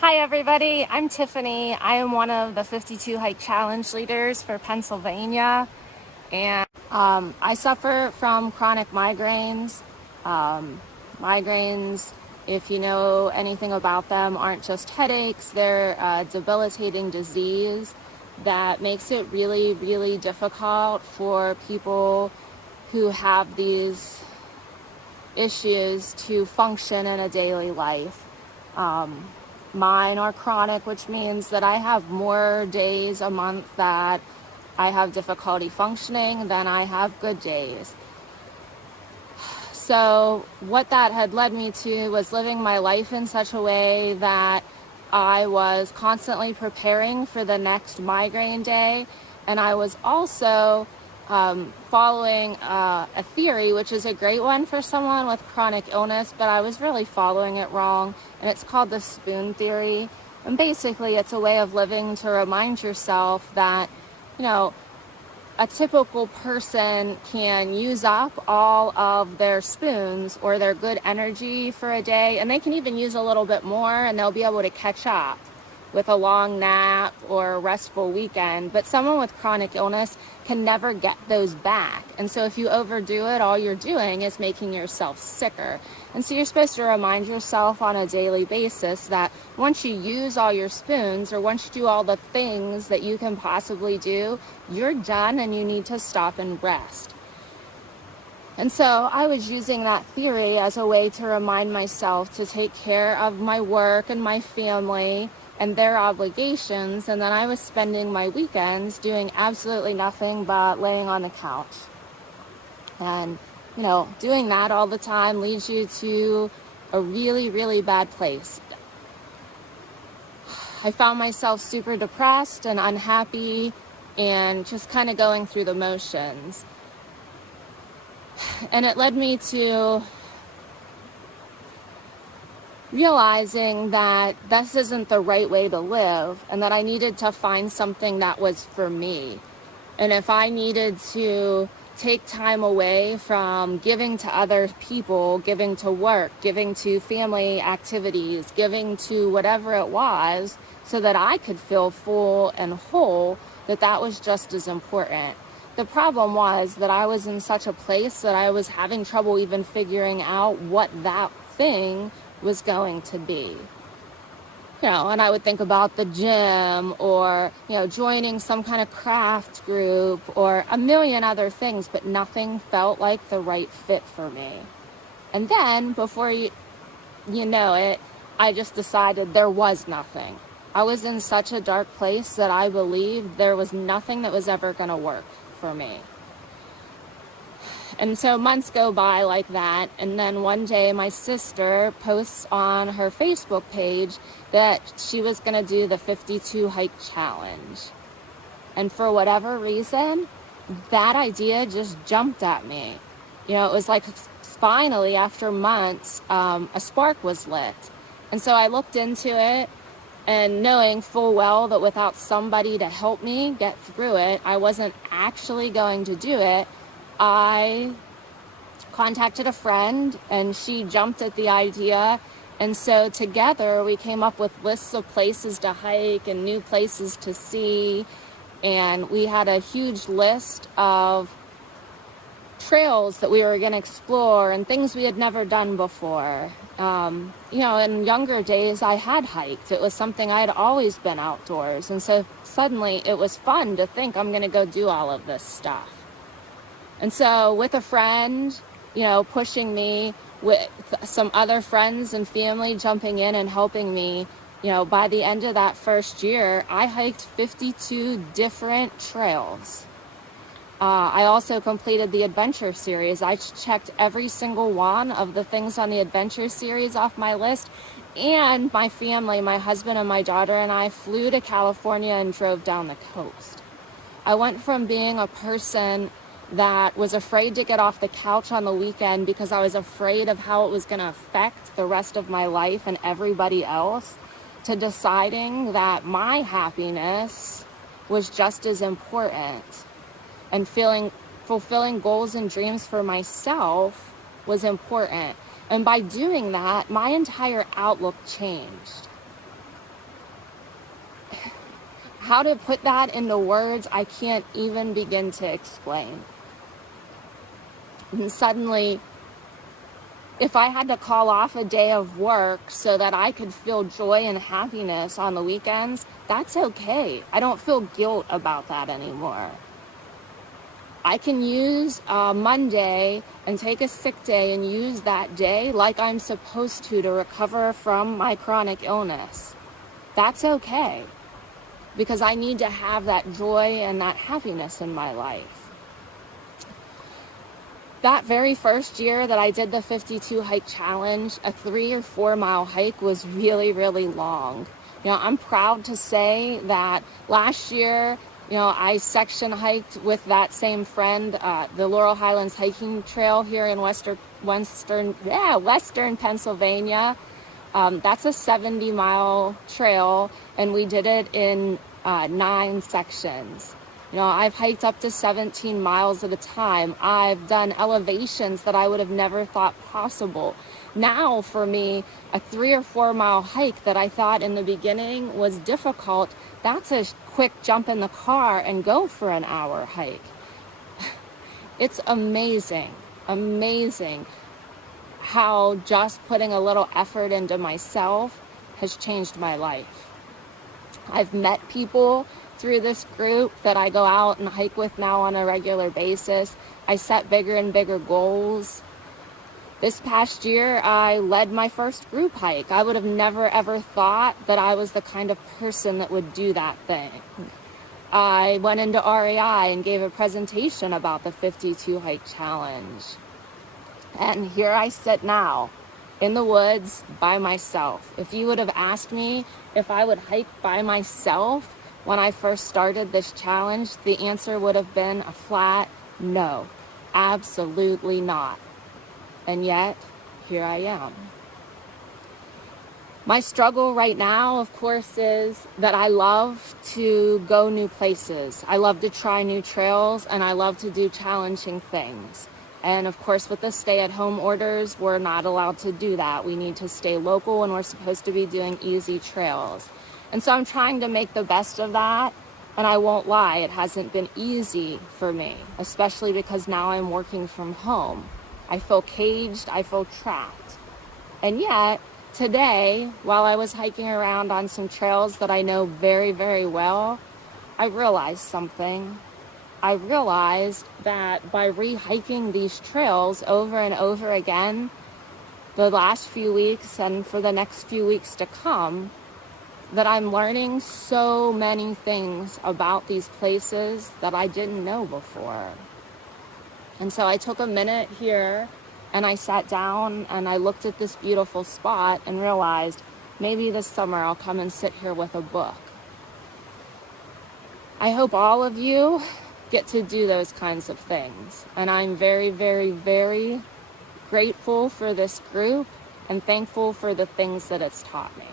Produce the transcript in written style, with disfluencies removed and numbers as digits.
Hi everybody, I'm Tiffany. I am one of the 52 Hike Challenge leaders for Pennsylvania, and I suffer from chronic migraines. Migraines, if you know anything about them, aren't just headaches. They're a debilitating disease that makes it really, really difficult for people who have these issues to function in a daily life. Mine are chronic, which means that I have more days a month that I have difficulty functioning than I have good days. So what that had led me to was living my life in such a way that I was constantly preparing for the next migraine day, and I was also following a theory, which is a great one for someone with chronic illness, but I was really following it wrong, and it's called the spoon theory. And basically, it's a way of living to remind yourself that, a typical person can use up all of their spoons or their good energy for a day, and they can even use a little bit more, and they'll be able to catch up with a long nap or a restful weekend. But someone with chronic illness can never get those back. And so if you overdo it, all you're doing is making yourself sicker. And so you're supposed to remind yourself on a daily basis that once you use all your spoons, or once you do all the things that you can possibly do, you're done and you need to stop and rest. And so I was using that theory as a way to remind myself to take care of my work and my family and their obligations, and then I was spending my weekends doing absolutely nothing but laying on the couch. And, doing that all the time leads you to a really, really bad place. I found myself super depressed and unhappy and just kind of going through the motions. And it led me to realizing that this isn't the right way to live, and that I needed to find something that was for me. And if I needed to take time away from giving to other people, giving to work, giving to family activities, giving to whatever it was, so that I could feel full and whole, that was just as important. The problem was that I was in such a place that I was having trouble even figuring out what that thing was going to be. And I would think about the gym, or, joining some kind of craft group, or a million other things, but nothing felt like the right fit for me. And then before you know it, I just decided there was nothing. I was in such a dark place that I believed there was nothing that was ever going to work for me. And so months go by like that, and then one day my sister posts on her Facebook page that she was going to do the 52 Hike Challenge. And for whatever reason, that idea just jumped at me. It was like finally, after months, a spark was lit. And so I looked into it, and knowing full well that without somebody to help me get through it, I wasn't actually going to do it, I contacted a friend, and she jumped at the idea. And so together we came up with lists of places to hike and new places to see. And we had a huge list of trails that we were going to explore and things we had never done before. In younger days, I had hiked. It was something I had always been outdoors. And so suddenly it was fun to think I'm going to go do all of this stuff. And so with a friend, pushing me, with some other friends and family jumping in and helping me, by the end of that first year, I hiked 52 different trails. I also completed the adventure series. I checked every single one of the things on the adventure series off my list. And my family, my husband and my daughter and I, flew to California and drove down the coast. I went from being a person that was afraid to get off the couch on the weekend because I was afraid of how it was going to affect the rest of my life and everybody else, to deciding that my happiness was just as important, and fulfilling goals and dreams for myself was important. And by doing that, my entire outlook changed. how to put that into words, I can't even begin to explain. And suddenly, if I had to call off a day of work so that I could feel joy and happiness on the weekends, that's okay. I don't feel guilt about that anymore. I can use Monday and take a sick day and use that day like I'm supposed to recover from my chronic illness. That's okay, because I need to have that joy and that happiness in my life. That very first year that I did the 52 hike challenge, a 3 or 4 mile hike was really, really long. I'm proud to say that last year, I section hiked with that same friend, the Laurel Highlands hiking trail here in Western Pennsylvania. That's a 70-mile trail, and we did it in 9 sections. I've hiked up to 17 miles at a time. I've done elevations that I would have never thought possible. Now, for me, a 3 or 4 mile hike that I thought in the beginning was difficult, that's a quick jump in the car and go for an hour hike. It's amazing how just putting a little effort into myself has changed my life. I've met people through this group that I go out and hike with now on a regular basis. I set bigger and bigger goals. This past year, I led my first group hike. I would have never ever thought that I was the kind of person that would do that thing. I went into REI and gave a presentation about the 52 hike challenge. And here I sit now in the woods by myself. If you would have asked me if I would hike by myself when I first started this challenge, the answer would have been a flat no, absolutely not. And yet, here I am. My struggle right now, of course, is that I love to go new places. I love to try new trails, and I love to do challenging things. And of course, with the stay-at-home orders, we're not allowed to do that. We need to stay local, and we're supposed to be doing easy trails. And so I'm trying to make the best of that. And I won't lie, it hasn't been easy for me, especially because now I'm working from home. I feel caged, I feel trapped. And yet, today, while I was hiking around on some trails that I know very, very well, I realized something. I realized that by re-hiking these trails over and over again, the last few weeks and for the next few weeks to come, that I'm learning so many things about these places that I didn't know before. And so I took a minute here and I sat down and I looked at this beautiful spot and realized maybe this summer I'll come and sit here with a book. I hope all of you get to do those kinds of things. And I'm very, very, very grateful for this group and thankful for the things that it's taught me.